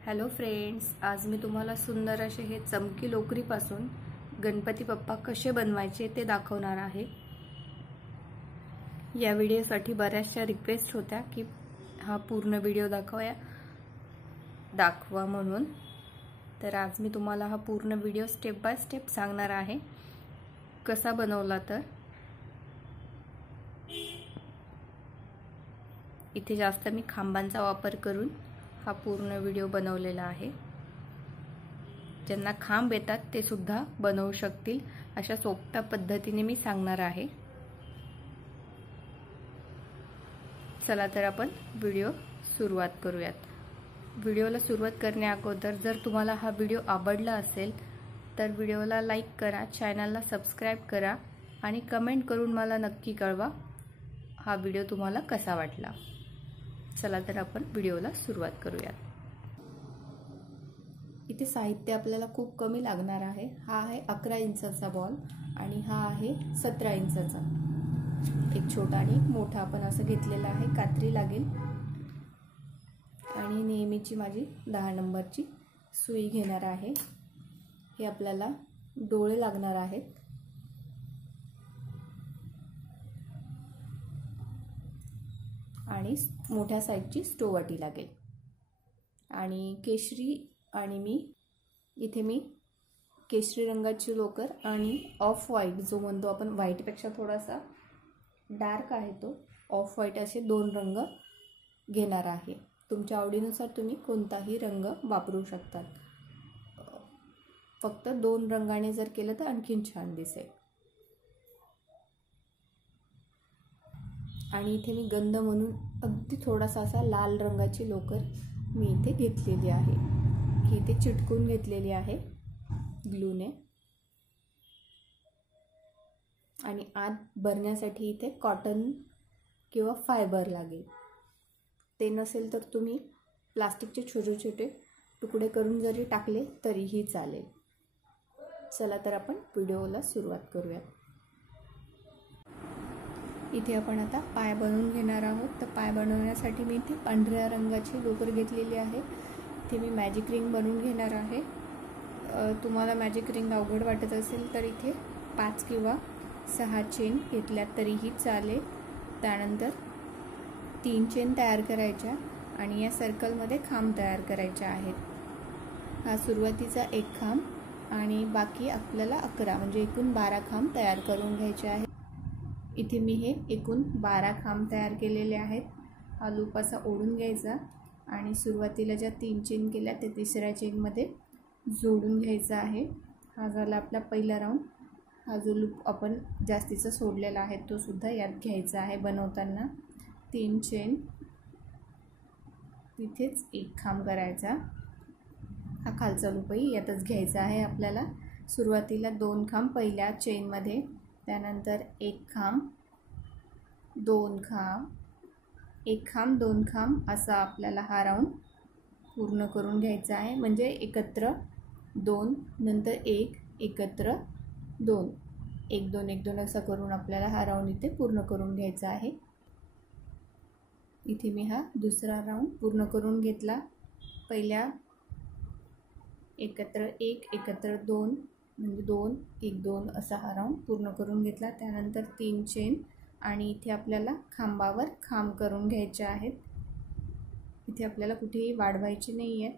Hello friends, आज मी तुम्हाला सुंदर असे हे चमकी लोकरीपासून गणपती बाप्पा कसे बनवायचे ते दाखवणार आहे। या व्हिडिओसाठी बऱ्याचशा रिक्वेस्ट होत्या की हा पूर्ण व्हिडिओ दाखवा म्हणून। तर आज मी तुम्हाला हा पूर्ण व्हिडिओ स्टेप बाय स्टेप सांगणार आहे कसा बनवला। तर इथे जास्त मी खांबांचा वापर करून हा पूर्ण व्हिडिओ बनवलेला आहे। ज्यांना खांब येतात ते सुद्धा बनवू शकतील अशा सोप्या पद्धतीने मी सांगणार आहे। चला तर आपण व्हिडिओ सुरुवात करूयात। व्हिडिओला सुरुवात करण्या अगोदर जर तुम्हाला हा व्हिडिओ आवडला असेल तर व्हिडिओला लाईक करा, चॅनलला सबस्क्राइब करा आणि कमेंट करून मला नक्की कळवा हा व्हिडिओ तुम्हाला कसा वाटला। चला तर आपण व्हिडिओला सुरुवात करूयात। इथे साहित्य आपल्याला खूप कमी लागणार आहे। हा आहे 11 इंचाचा बॉल आणि हा आहे 17 इंचाचा। एक छोटा आणि मोठा आपण असं घेतलेला आहे। कात्री लागेल आणि नेहमीची माझी 10 नंबरची सुई घेणार आहे। हे आपल्याला डोळे लागणार आहेत आणि मोठ्या साईजची स्टोवाटी लागेल आणि केशरी आणि मी केशरी रंगाची लोकर आणि ऑफ व्हाईट जो म्हणतो आपण व्हाईटपेक्षा थोडासा डार्क आहे तो ऑफ व्हाईट असे 2 रंग घेणार आहे। तुमच्या आवडीनुसार तुम्ही कोणताही रंग वापरू शकतात। फक्त 2 रंगाने जर केलं तर आणखीन छान दिसेल। आणि इथे मी गंध म्हणून अगदी थोडासा असा लाल रंगाची लोकर मी इथे घेतलेली आहे। ही इथे चिटकून घेतलेली आहे ग्लूने आणि आत भरण्यासाठी इथे कॉटन किंवा फायबर लागेल। ते नसेल तर तुम्ही प्लास्टिकचे छोटे छोटे तुकडे करून जरी टाकले तरीही चालेल। चला तर आपण व्हिडिओला सुरुवात करूया। इथे आपण आता पाय बनवून घेणार आहोत। तर पाय बनवण्यासाठी मी इथे पांढऱ्या रंगाची लोकर घेतलेली आहे। इथे मी मॅजिक रिंग बनवून घेणार आहे। तुम्हाला मॅजिक रिंग अवघड वाटत असेल तर इथे 5 किंवा 6 चेन घेतल्या तरीही चालेल। त्यानंतर 3 चेन तयार करायच्या आणि या सर्कलमध्ये खांब तयार करायचे आहेत। हा सुरुवातीचा एक खांब आणि बाकी आपल्याला 11 म्हणजे एकूण 12 खांब तयार करून घ्यायचे आहेत। इथे मी हे एकूण 12 खांब तयार केलेले आहेत। हा लूप असा ओढून घ्यायचा आणि सुरुवातीला ज्या 3 चेन केल्या त्या तिसऱ्या चेनमध्ये जोडून घ्यायचा आहे। हा झाला आपला पहिला राऊंड। हा जो लूप आपण जास्तीचा सोडलेला आहे तो सुद्धा यात घ्यायचा आहे बनवताना। 3 चेन तिथेच एक खांब करायचा। हा खालचा लूपही यातच घ्यायचा आहे आपल्याला। सुरुवातीला 2 खांब पहिल्या चेनमध्ये, त्यानंतर 1 खांब 2 खांब 1 खांब 2 खांब असा आपल्याला हा राऊंड पूर्ण करून घ्यायचा आहे। म्हणजे एकत्र 2 नंतर 1 एकत्र 2 1 2 1 2 असा करून आपल्याला हा राऊंड इथे पूर्ण करून घ्यायचा आहे। इथे मी हा दुसरा राऊंड पूर्ण करून घेतला। पहिल्या एकत्र 1 एकत्र 2 म्हणजे 2 1 2 असा हा राऊंड पूर्ण करून घेतला। त्यानंतर 3 चेन आणि इथे आपल्याला खांबावर खांब करून घ्यायचे आहेत। इथे आपल्याला कुठेही वाढवायचे नाही आहे।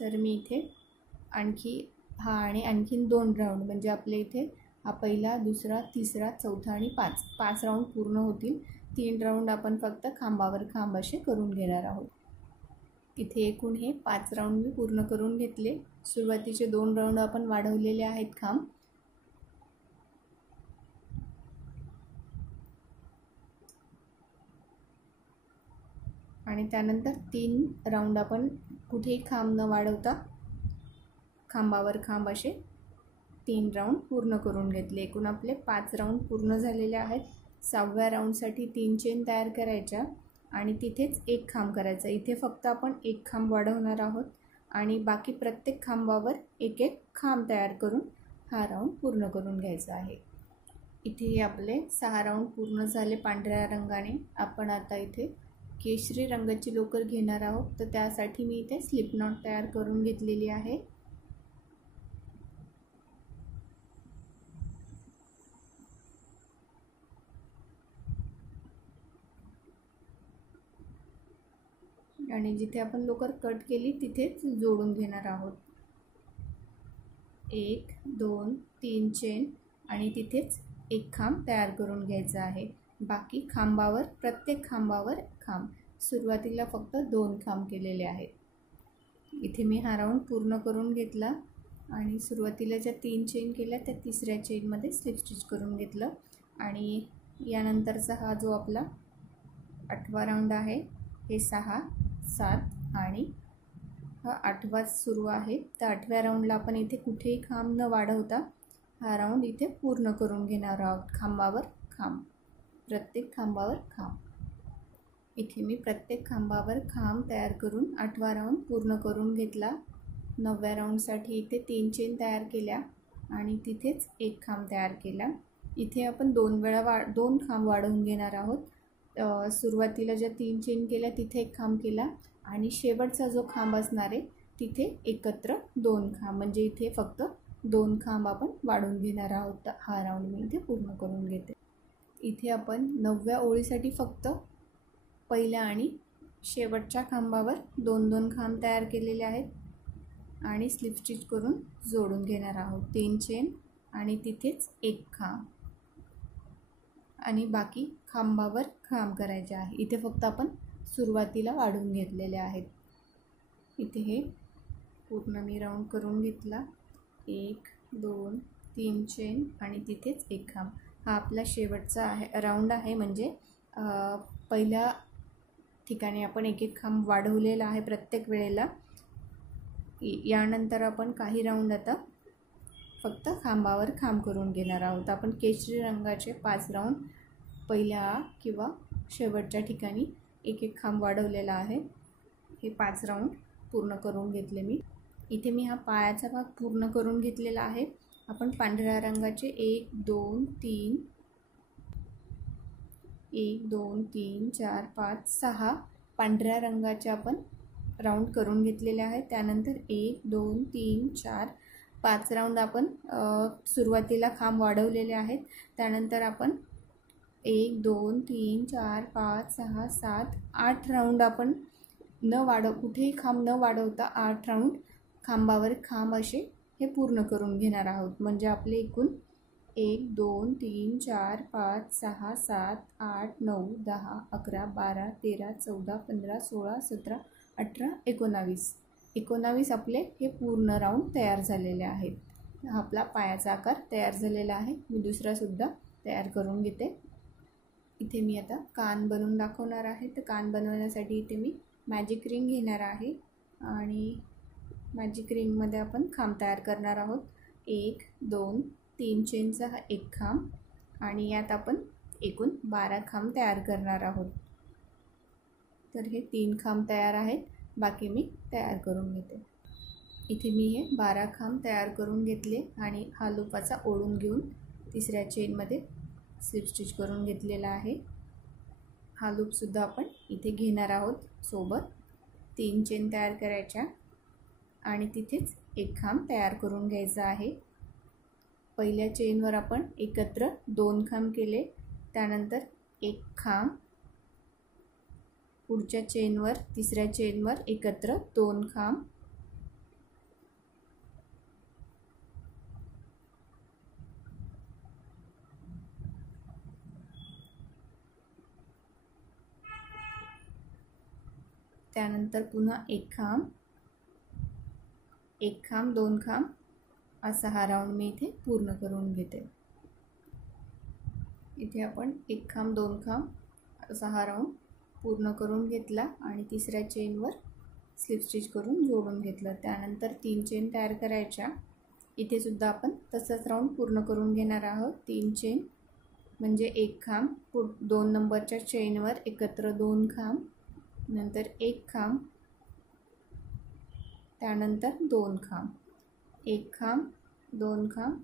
तर मी इथे आणखीन 2 राऊंड म्हणजे आपले इथे हा पहिला दुसरा तिसरा चौथा आणि 5 राऊंड पूर्ण होतील। 3 राऊंड आपण फक्त खांबावर खांब असे करून घेणार आहोत। इथे एकूण हे 5 राऊंड मी पूर्ण करून घेतले। सुरुवातीचे 2 राऊंड आपण वाढवलेले आहेत खांब। आणि त्यानंतर 3 राऊंड आपण कुठेही खांब न वाढवता खांबावर खांब असे 3 राऊंड पूर्ण करून घेतले। एकूण आपले 5 राऊंड पूर्ण झालेले आहेत। 6व्या राऊंडसाठी 3 चेन तयार करायच्या आणि तिथेच एक खांब करायचा। इथे फक्त आपण एक खांब वाढवणार आहोत आणि बाकी प्रत्येक खांबावर एक एक खांब तयार करून हा राऊंड पूर्ण करून घ्यायचा आहे। इथे आपले 6 राऊंड पूर्ण झाले पांढऱ्या रंगाने। आपण आता इथे केशरी रंगाची लोकर घेणार आहोत, तर त्यासाठी मी इथे स्लिप नॉट तयार करून घेतलेली आहे. आणि जिथे आपण लोकर कट केली तिथेच जोडून घेणार आहोत. 1 2 3 चेन आणि तिथेच एक खांब तयार करून घ्यायचा आहे. बाकी खांबावर, प्रत्येक खांबावर खांब. सुरुवातीला फक्त 2 खांब केलेले आहेत. इथे मी हा राऊंड पूर्ण करून घेतला आणि सुरुवातीला ज्या 3 चेन केल्या त्या तिसऱ्या चेनमध्ये स्लिप स्टिच करून घेतलं. आणि यानंतरचा हा जो आपला 8वा राऊंड आहे, हे 6 7 आणि हा 8वा सुरू आहे. तर 8व्या राऊंडला आपण इथे कुठेही खांब न वाढवता हा राऊंड इथे पूर्ण करून घेणार आहोत. खांबावर खांब, प्रत्येक खांबावर खांब. इथे मी प्रत्येक खांबावर खांब तयार करून 8वा राऊंड पूर्ण करून घेतला. 9व्या राऊंडसाठी इथे 3 चेन तयार केल्या आणि तिथेच एक खांब तयार केला. इथे आपण 2 वेळा 2 खांब वाढवून घेणार आहोत. सुरुवातीला ज्या 3 चेन केल्या तिथे एक खांब केला आणि शेवटचा जो खांब असणार आहे तिथे एकत्र 2 खांब, म्हणजे इथे फक्त 2 खांब आपण वाढवून घेणार आहोत. तर हा राऊंड मी इथे पूर्ण करून घेते. इथे आपण 9व्या ओळीसाठी फक्त पहिल्या आणि शेवटच्या खांबावर 2-2 खांब तयार केलेले आहेत आणि स्लिप स्टिच करून जोडून घेणार आहोत. 3 चेन आणि तिथेच एक खांब आणि बाकी खांबावर खांब करायचे आहे. इथे फक्त आपण सुरुवातीला वाढवून घेतलेले आहेत. इथे हे पूर्ण मी राऊंड करून घेतला. 1 2 3 चेन आणि तिथेच एक खांब. हा आपला शेवटचा आहे राऊंड आहे, म्हणजे पहिल्या ठिकाणी आपण एक एक खांब वाढवलेला आहे प्रत्येक वेळेला. यानंतर आपण काही राऊंड आता फक्त खांबावर खांब करून घेणार आहोत. आपण केशरी रंगाचे 5 राऊंड पहिल्या किंवा शेवटच्या ठिकाणी एक एक खांब वाढवलेला आहे. हे 5 राऊंड पूर्ण करून घेतले मी. इथे मी हा पायाचा भाग पूर्ण करून घेतलेला आहे. आपण पांढऱ्या रंगाचे 1 2 3 1 2 3 4 5 6 पांढऱ्या रंगाचे आपण राऊंड करून घेतलेले आहेत. त्यानंतर 1 2 3 4 5 राऊंड आपण सुरुवातीला खांब वाढवलेले आहेत. त्यानंतर आपण 1 2 3 4 5 6 7 8 राऊंड आपण कुठेही खांब न वाढवता 8 राऊंड खांबावर खांब असे हे पूर्ण करून घेणार आहोत. म्हणजे आपले एकूण 1 2 3 4 5 6 7 8 9 10 11 12 13 14 15 16 17 18 19 आपले हे पूर्ण राऊंड तयार झालेले आहेत. हा आपला पायाचा आकार तयार झालेला आहे. मी दुसरासुद्धा तयार करून घेते. इथे मी आता कान बनवून दाखवणार आहे. तर कान बनवण्यासाठी इथे मी मॅजिक रिंग घेणार आहे आणि मॅजिक रिंगमध्ये आपण खांब तयार करणार आहोत. 1 2 3 चेनचा हा एक खांब आणि यात आपण एकूण 12 खांब तयार करणार आहोत. तर हे 3 खांब तयार आहेत, बाकी मी तयार करून घेते. इथे मी हे 12 खांब तयार करून घेतले आणि हा लूपाचा ओढून घेऊन तिसऱ्या चेनमध्ये स्लिप स्टिच करून घेतलेला आहे. हा लूपसुद्धा आपण इथे घेणार आहोत सोबत. 3 चेन तयार करायच्या आणि तिथेच एक खांब तयार करून घ्यायचा आहे. पहिल्या चेनवर आपण एकत्र 2 खांब केले, त्यानंतर एक खांब, पुढच्या चेनवर तिसऱ्या चेनवर एकत्र 2 खांब, त्यानंतर पुन्हा एक खांब 2 खांब असा हा राऊंड मी इथे पूर्ण करून घेते. इथे आपण 1 खांब 2 खांब असा हा राऊंड पूर्ण करून घेतला आणि तिसऱ्या चेनवर स्लिप स्टिच करून जोडून घेतलं. त्यानंतर 3 चेन तयार करायच्या. इथे सुद्धा आपण तसंच राऊंड पूर्ण करून घेणार आहोत. 3 चेन म्हणजे एक खांब, 2 नंबरच्या चेनवर एकत्र 2 खांब, नंतर एक खांब, त्यानंतर 2 खांब, एक खांब 2 खांब.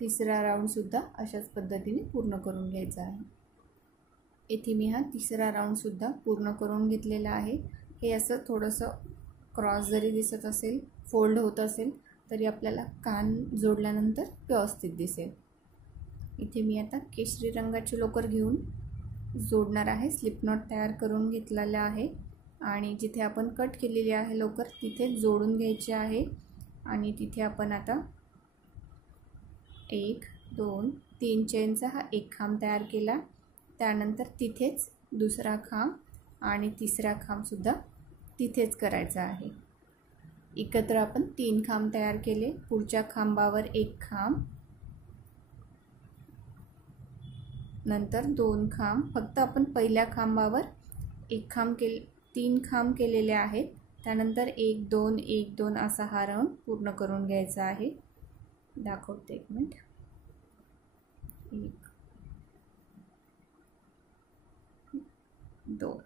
तिसरा राऊंडसुद्धा अशाच पद्धतीने पूर्ण करून घ्यायचा आहे. इथे मी हा तिसरा राऊंडसुद्धा पूर्ण करून घेतलेला आहे. हे असं थोडंसं क्रॉस जरी दिसत असेल, फोल्ड होत असेल, तरी आपल्याला कान जोडल्यानंतर व्यवस्थित दिसेल. इथे मी आता केशरी रंगाचे लोकर घेऊन जोडणार आहे. स्लिप नॉट तयार करून घेतलेला आहे आणि जिथे आपण कट केलेली आहे लोकर तिथे जोडून घ्यायचे आहे. आणि तिथे आपण आता 1 2 3 चेनचा हा एक खांब तयार केला. त्यानंतर तिथेच दुसरा खांब आणि तिसरा खांबसुद्धा तिथेच करायचा आहे. एकत्र आपण 3 खांब तयार केले. पुढच्या खांबावर एक खांब, नंतर 2 खांब. फक्त आपण पहिल्या खांबावर एक खांब केले, 3 खांब केलेले आहेत. त्यानंतर 1 2 1 2 असा हा राऊंड पूर्ण करून घ्यायचा आहे. दाखवते, एक मिनिट. 1 2.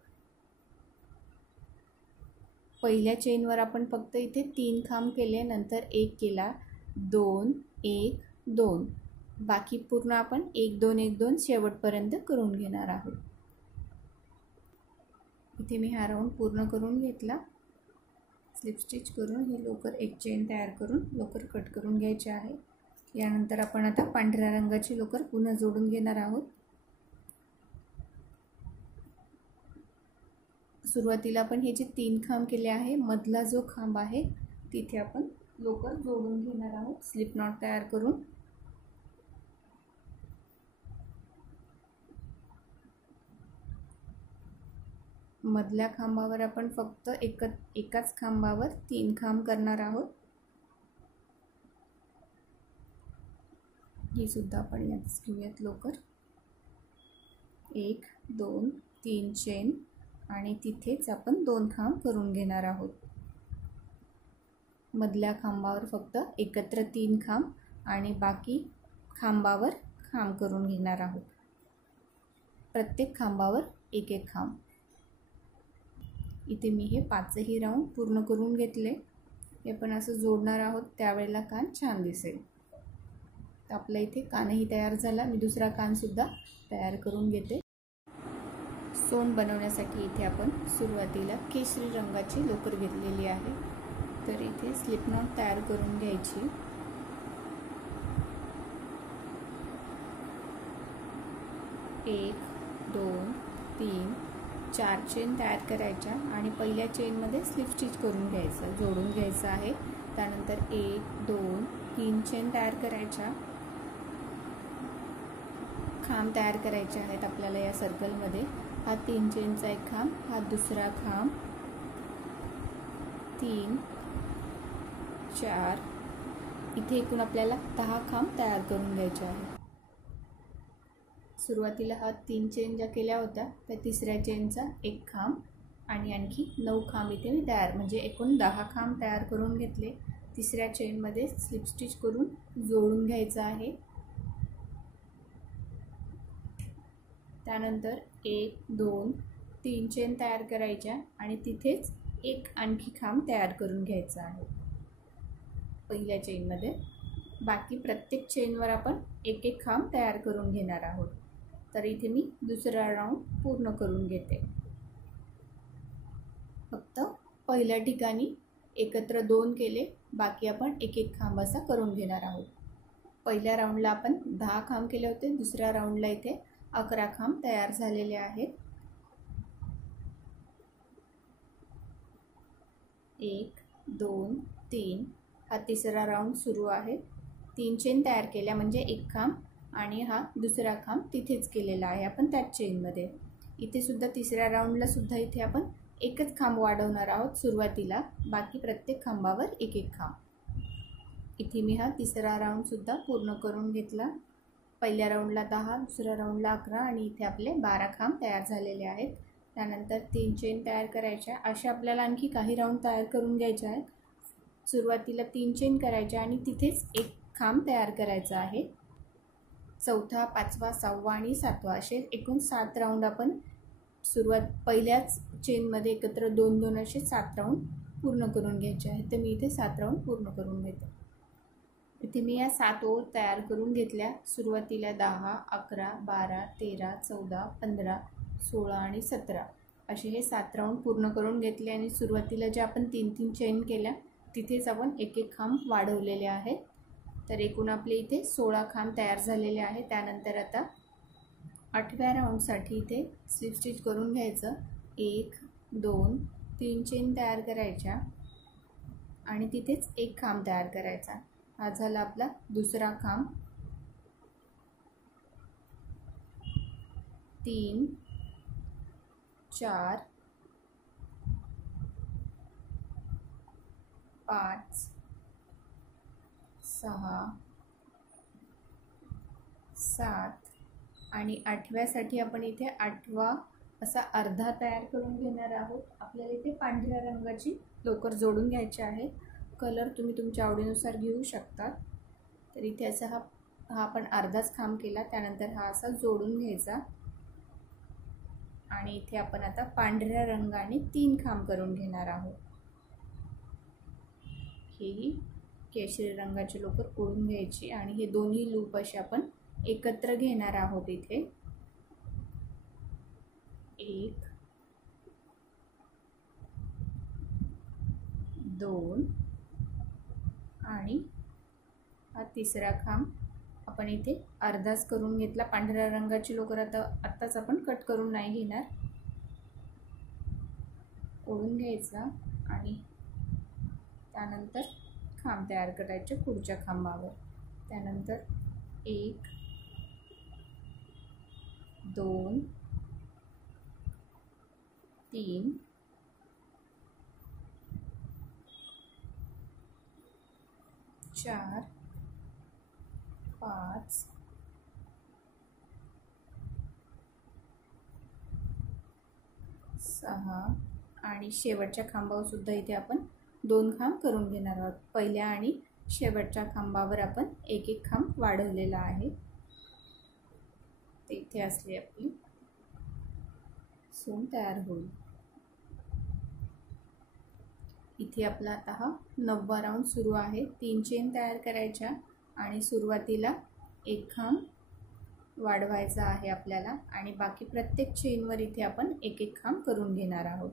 पहिल्या चेनवर आपण फक्त इथे 3 खांब केले, नंतर 1 केला, 2 1 2. बाकी पूर्ण आपण 1 2 1 2 शेवटपर्यंत करून घेणार आहोत. इथे मी हा राऊंड पूर्ण करून घेतला. स्लिप स्टिच करून ही लोकर एक चेन तयार करून लोकर कट करून घ्यायची आहे. यानंतर आपण आता पांढऱ्या रंगाची लोकर पुन्हा जोडून घेणार आहोत. सुरुवातीला आपण हे जे 3 खांब केले आहे, मधला जो खांब आहे तिथे आपण लोकर जोडून घेणार आहोत स्लिप नॉट तयार करून. मधल्या खांबावर आपण फक्त एकाच खांबावर 3 खांब करणार आहोत. ही सुद्धा आपण याच घेऊयात लोकर. 1 2 3 चेन आणि तिथेच आपण 2 खांब करून घेणार आहोत. मधल्या खांबावर फक्त एकत्र 3 खांब आणि बाकी खांबावर खांब करून घेणार आहोत. प्रत्येक खांबावर एक एक खांब. इथे मी हे 5ही राऊंड पूर्ण करून घेतले. हे पण असं जोडणार आहोत, त्यावेळेला कान छान दिसेल. तर आपला इथे कानही तयार झाला. मी दुसरा कानसुद्धा तयार करून घेते. सोंड बनवण्यासाठी इथे आपण सुरुवातीला केशरी रंगाची लोकर घेतलेली आहे. तर इथे स्लिप नॉट तयार करून घ्यायची. एक 2 3 4 चेन तयार करायच्या आणि पहिल्या चेनमध्ये स्लिप स्टिच करून घ्यायचं, जोडून घ्यायचं आहे. त्यानंतर 1 2 3 चेन तयार करायच्या. खांब तयार करायचे आहेत आपल्याला या सर्कलमध्ये. हा 3 चेनचा एक खांब, हा दुसरा खांब, 3 4. इथे एकूण आपल्याला 10 खांब तयार करून घ्यायचे आहे. सुरुवातीला हा 3 चेन ज्या केल्या होत्या त्या तिसऱ्या चेनचा एक खांब आणि आणखी 9 खांब इथे मी तयार, म्हणजे एकूण 10 खांब तयार करून घेतले. तिसऱ्या चेनमध्ये स्लिप स्टिच करून जोडून घ्यायचं आहे. त्यानंतर 1 2 3 चेन तयार करायच्या आणि तिथेच एक आणखी खांब तयार करून घ्यायचा आहे पहिल्या चेनमध्ये. बाकी प्रत्येक चेनवर आपण एक एक खांब तयार करून घेणार आहोत. तर इथे मी दुसरा राऊंड पूर्ण करून घेते. फक्त पहिल्या ठिकाणी एकत्र 2 केले, बाकी आपण एक एक खांब असा करून घेणार आहोत. पहिल्या राऊंडला आपण 10 खांब केले होते. दुसऱ्या राऊंडला इथे 11 खांब तयार झालेले आहेत. 1 2 3 हा तिसरा राऊंड सुरू आहे. 3 चेन तयार केल्या म्हणजे एक खांब आणि हा दुसरा खांब तिथेच केलेला आहे आपण त्याच चेनमध्ये. इथे सुद्धा तिसऱ्या राऊंडला सुद्धा इथे आपण एकच खांब वाढवणार आहोत सुरुवातीला. बाकी प्रत्येक खांबावर एक एक खांब. इथे मी हा तिसरा राऊंडसुद्धा पूर्ण करून घेतला. पहिल्या राऊंडला 10, दुसऱ्या राऊंडला 11 आणि इथे आपले 12 खांब तयार झालेले आहेत. त्यानंतर 3 चेन तयार करायच्या. असे आपल्याला आणखी काही राऊंड तयार करून घ्यायचे आहेत. सुरुवातीला 3 चेन करायच्या आणि तिथेच एक खांब तयार करायचा आहे. चौथा, 5वा, 6वा आणि 7वा असे एकूण 7 राऊंड आपण पहिल्याच चेनमध्ये एकत्र 2 2 असे 7 राऊंड पूर्ण करून घ्यायचे आहेत. तर मी इथे 7 राऊंड पूर्ण करून घेते. इथे मी या 7 ओळ तयार करून घेतल्या. सुरुवातीला 10 11 12 13 14 15 16 आणि 17 असे हे 7 राऊंड पूर्ण करून घेतले आणि सुरुवातीला जे आपण 3-3 चेन केल्या तिथेच आपण एक एक खांब वाढवलेले आहेत. तर एकूण आपले इथे 16 खांब तयार झालेले आहे. त्यानंतर आता 8व्या राऊंडसाठी इथे स्लिप स्टिच करून घ्यायचं. 1 2 3 चेन तयार करायच्या आणि तिथेच एक खांब तयार करायचा. हा झाला आपला दुसरा खांब. 3 4 5 6 7 आणि 8व्यासाठी आपण इथे 8वा असा अर्धा तयार करून घेणार आहोत. आपल्याला इथे पांढऱ्या रंगाची लोकर जोडून घ्यायची आहे. कलर तुम्ही तुमच्या आवडीनुसार घेऊ शकता. तर इथे असा हा आपण अर्धाच खांब केला. त्यानंतर हा असा जोडून घ्यायचा आणि इथे आपण आता पांढऱ्या रंगाने 3 खांब करून घेणार आहोत. ही केशरी रंगाची लोकर ओढून घ्यायची आणि हे दोन्ही लूप असे आपण एकत्र घेणार आहोत. इथे 1 2 आणि हा तिसरा खांब आपण इथे अर्धाच करून घेतला. पांढऱ्या रंगाची लोकर आत्ताच आपण कट करून नाही घेणार. ओढून घ्यायचा आणि त्यानंतर खांब तयार करायचे पुढच्या खांबावर. त्यानंतर 1 2 3 4 5 6 आणि शेवटच्या खांबावर सुद्धा इथे आपण 2 खांब करून घेणार आहोत. पहिल्या आणि शेवटच्या खांबावर आपण एक एक खांब वाढवलेला आहे. ते इथे असली आपली सून तयार होईल. इथे आपला आता हा 9वा राऊंड सुरू आहे. 3 चेन तयार करायच्या आणि सुरुवातीला एक खांब वाढवायचा आहे आपल्याला आणि बाकी प्रत्येक चेनवर इथे आपण एक एक खांब करून घेणार आहोत.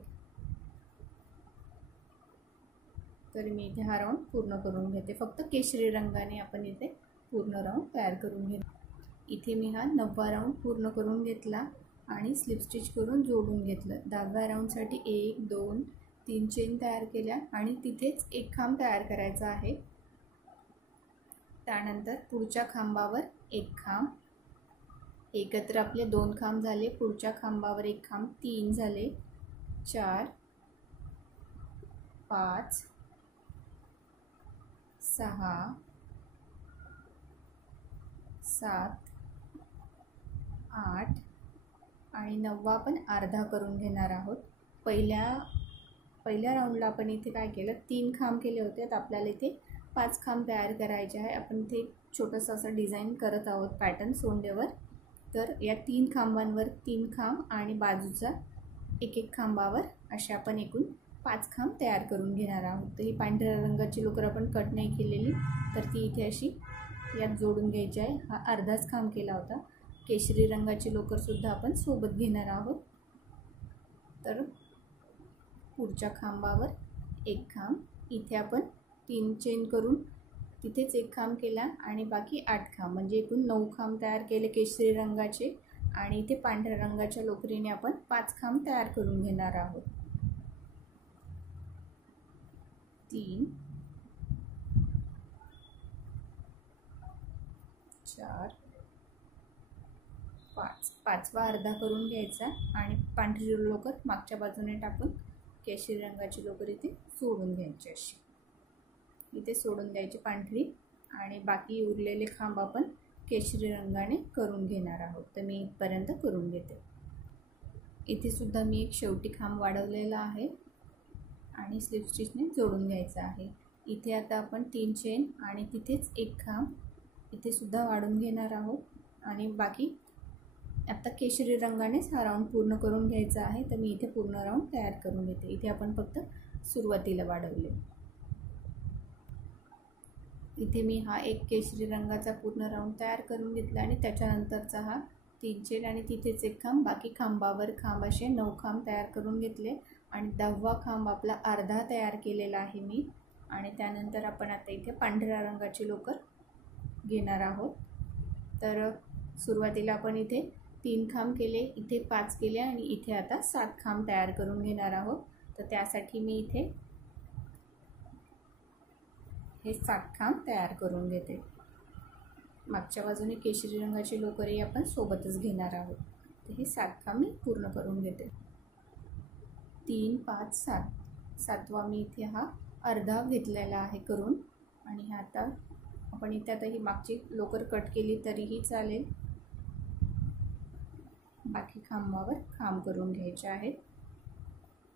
तर मी इथे हा राऊंड पूर्ण करून घेते. फक्त केशरी रंगाने आपण इथे पूर्ण राऊंड तयार करून घेतो. इथे मी हा 9वा राऊंड पूर्ण करून घेतला आणि स्लिप स्टिच करून जोडून घेतलं. 10व्या राऊंडसाठी 1 2 3 चेन तयार केल्या आणि तिथेच एक खांब तयार करायचा आहे. त्यानंतर पुढच्या खांबावर एक खांब. एकत्र आपले 2 खांब झाले. पुढच्या खांबावर एक खांब. 3 झाले. 4 5 6 7 8 आणि 9वा आपण अर्धा करून घेणार आहोत. पहिल्या राऊंडला आपण इथे काय केलं, 3 खांब केले होते. तर आपल्याला इथे 5 खांब तयार करायचे आहे. आपण इथे छोटंसं असं डिझाईन करत आहोत पॅटर्न सोंडेवर. तर या 3 खांबांवर 3 खांब आणि बाजूचा एक एक खांबावर अशा आपण एकूण 5 खांब तयार करून घेणार आहोत. तर ही पांढऱ्या रंगाची लोकर आपण कट नाही केलेली, तर ती इथे अशी यात जोडून घ्यायची आहे. हा अर्धाच खांब केला होता. केशरी रंगाची लोकरसुद्धा आपण सोबत घेणार आहोत. तर पुढच्या खांबावर एक खांब. इथे आपण 3 चेन करून तिथेच एक खांब केला आणि बाकी 8 खांब म्हणजे एकूण 9 खांब तयार केले केशरी रंगाचे. आणि इथे पांढऱ्या रंगाच्या लोकरीने आपण 5 खांब तयार करून घेणार आहोत. 3 4 5 पाचवा अर्धा करून घ्यायचा आणि पांढरी लोकर मागच्या बाजूने टाकून केशरी रंगाची लोकर इथे सोडून घ्यायची. अशी इथे सोडून द्यायची पांढरी आणि बाकी उरलेले खांब आपण केशरी रंगाने करून घेणार आहोत. तर मी इथपर्यंत करून घेते. इथे सुद्धा मी एक शेवटी खांब वाढवलेला आहे आणि स्लिप स्टिचने जोडून घ्यायचा आहे. इथे आता आपण 3 चेन आणि तिथेच एक खांब इथे सुद्धा वाढून घेणार आहोत आणि बाकी आता केशरी रंगानेच हा राऊंड पूर्ण करून घ्यायचा आहे. तर मी इथे पूर्ण राऊंड तयार करून घेते. इथे आपण फक्त सुरुवातीला वाढवले. इथे मी हा एक केशरी रंगाचा पूर्ण राऊंड तयार करून घेतला आणि त्याच्यानंतरचा हा 3 चेन आणि तिथेच एक खांब, बाकी खांबावर खांब असे 9 खांब तयार करून घेतले आणि 10वा खांब आपला अर्धा तयार केलेला आहे मी. आणि त्यानंतर आपण आता इथे पांढऱ्या रंगाची लोकर घेणार आहोत. तर सुरुवातीला आपण इथे 3 खांब केले, इथे 5 केले आणि इथे आता 7 खांब तयार करून घेणार आहोत. तर त्यासाठी मी इथे हे 7 खांब तयार करून घेते. मागच्या बाजूने केशरी रंगाची लोकरही आपण सोबतच घेणार आहोत. तर हे 7 खांब मी पूर्ण करून घेते. 3 5 7, 7वा मी इथे हा अर्धा घेतलेला आहे करून. आणि आता आपण इथे आता ही मागची लोकर कट केली तरीही चालेल, बाकी खांबावर खांब करून घ्यायचे आहेत.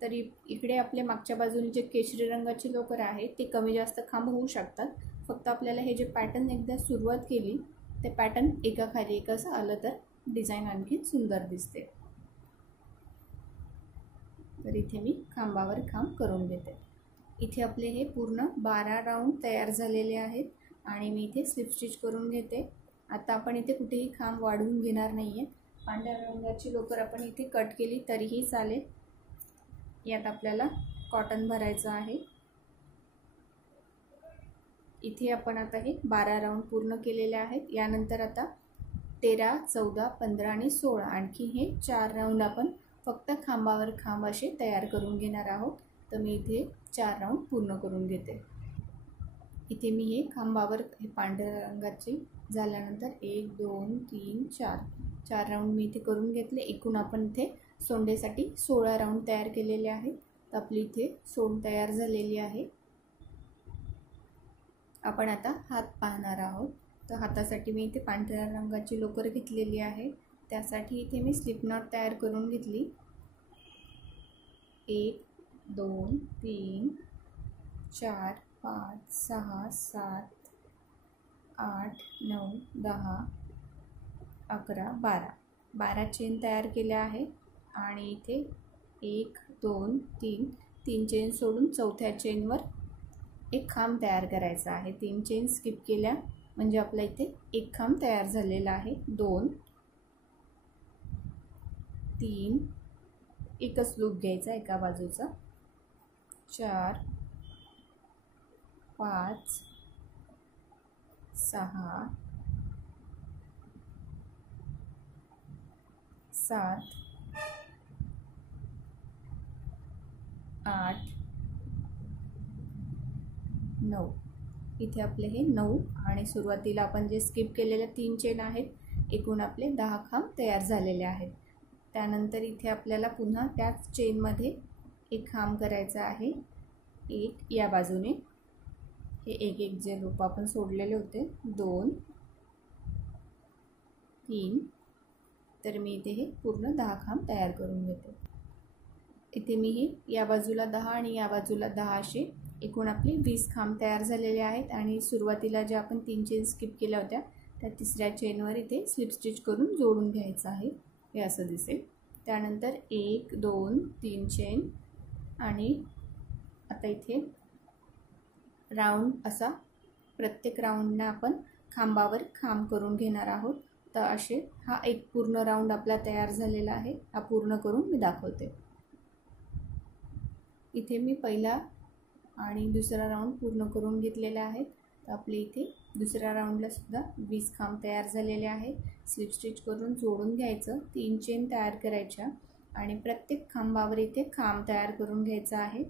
तरी इकडे आपल्या मागच्या बाजूने जे केशरी रंगाची लोकर आहे ते कमी जास्त खांब होऊ शकतात. फक्त आपल्याला हे जे पॅटर्न एकदा सुरुवात केली ते पॅटर्न एकाखाली एक असं आलं तर डिझाईन आणखी सुंदर दिसते. तर इथे मी खांबावर खांब करून घेते. इथे आपले हे पूर्ण 12 राऊंड तयार झालेले आहेत आणि मी इथे स्लिप स्टिच करून घेते. आता आपण इथे कुठेही खांब वाढवून घेणार नाही आहे. पांढऱ्या रंगाची लोकर आपण इथे कट केली तरीही चालेल. यात आपल्याला कॉटन भरायचं आहे. इथे आपण आता हे 12 राऊंड पूर्ण केलेले आहेत. यानंतर आता 13 14 15 आणि 16 आणखी हे 4 राऊंड आपण फक्त खांबावर खांब असे तयार करून घेणार आहोत. तर मी इथे 4 राऊंड पूर्ण करून घेते. इथे मी हे खांबावर हे पांढऱ्या रंगाचे झाल्यानंतर 1 2 3 4 राऊंड मी इथे करून घेतले. एकूण आपण इथे सोंडेसाठी 16 राऊंड तयार केलेले आहेत. तर आपली इथे सोंड तयार झालेली आहे. आपण आता हात पाहणार आहोत. तर हातासाठी मी इथे पांढऱ्या रंगाची लोकर घेतलेली आहे. त्यासाठी इथे मी स्लिप नॉट तयार करून घेतली. 1 2 3 4 5 6 7 8 9 10 11 12 चेन तयार केल्या आहे. आणि इथे 1 2 3 चेन सोडून चौथ्या चेनवर एक खांब तयार करायचा आहे. 3 चेन स्किप केल्या म्हणजे आपल्या इथे एक खांब तयार झालेला आहे. 2 3 एकच लूप घ्यायचा एका बाजूचा. 4 5 6 7 8 9. इथे आपले हे 9 आणि सुरुवातीला आपण जे स्किप केलेले 3 चेन आहेत, एकूण आपले 10 खांब तयार झालेले आहेत. त्यानंतर इथे आपल्याला पुन्हा त्याच चेनमध्ये एक खांब करायचा आहे. एक या बाजूने हे एक जे लूप आपण सोडलेले होते. 2 3. तर मी इथे हे पूर्ण 10 खांब तयार करून घेते. इथे मी हे या बाजूला 10 आणि या बाजूला 10 असे एकूण आपले 20 खांब तयार झालेले आहेत. आणि सुरुवातीला ज्या आपण 3 चेन स्किप केल्या होत्या त्या तिसऱ्या चेनवर इथे स्लिप स्टिच करून जोडून घ्यायचं आहे. हे असं दिसेल. त्यानंतर 1 2 3 चेन आणि आता इथे राऊंड असा प्रत्येक राऊंडना आपण खांबावर खांब करून घेणार आहोत. तर असे हा एक पूर्ण राऊंड आपला तयार झालेला आहे. हा पूर्ण करून मी दाखवते. इथे मी पहिला आणि दुसरा राऊंड पूर्ण करून घेतलेला आहे. तर आपले इथे दुसऱ्या राऊंडला सुद्धा 20 खांब तयार झालेले आहे. स्लिप स्टिच करून जोडून घ्यायचं. 3 चेन तयार करायच्या आणि प्रत्येक खांबावर इथे खांब तयार करून घ्यायचा आहे.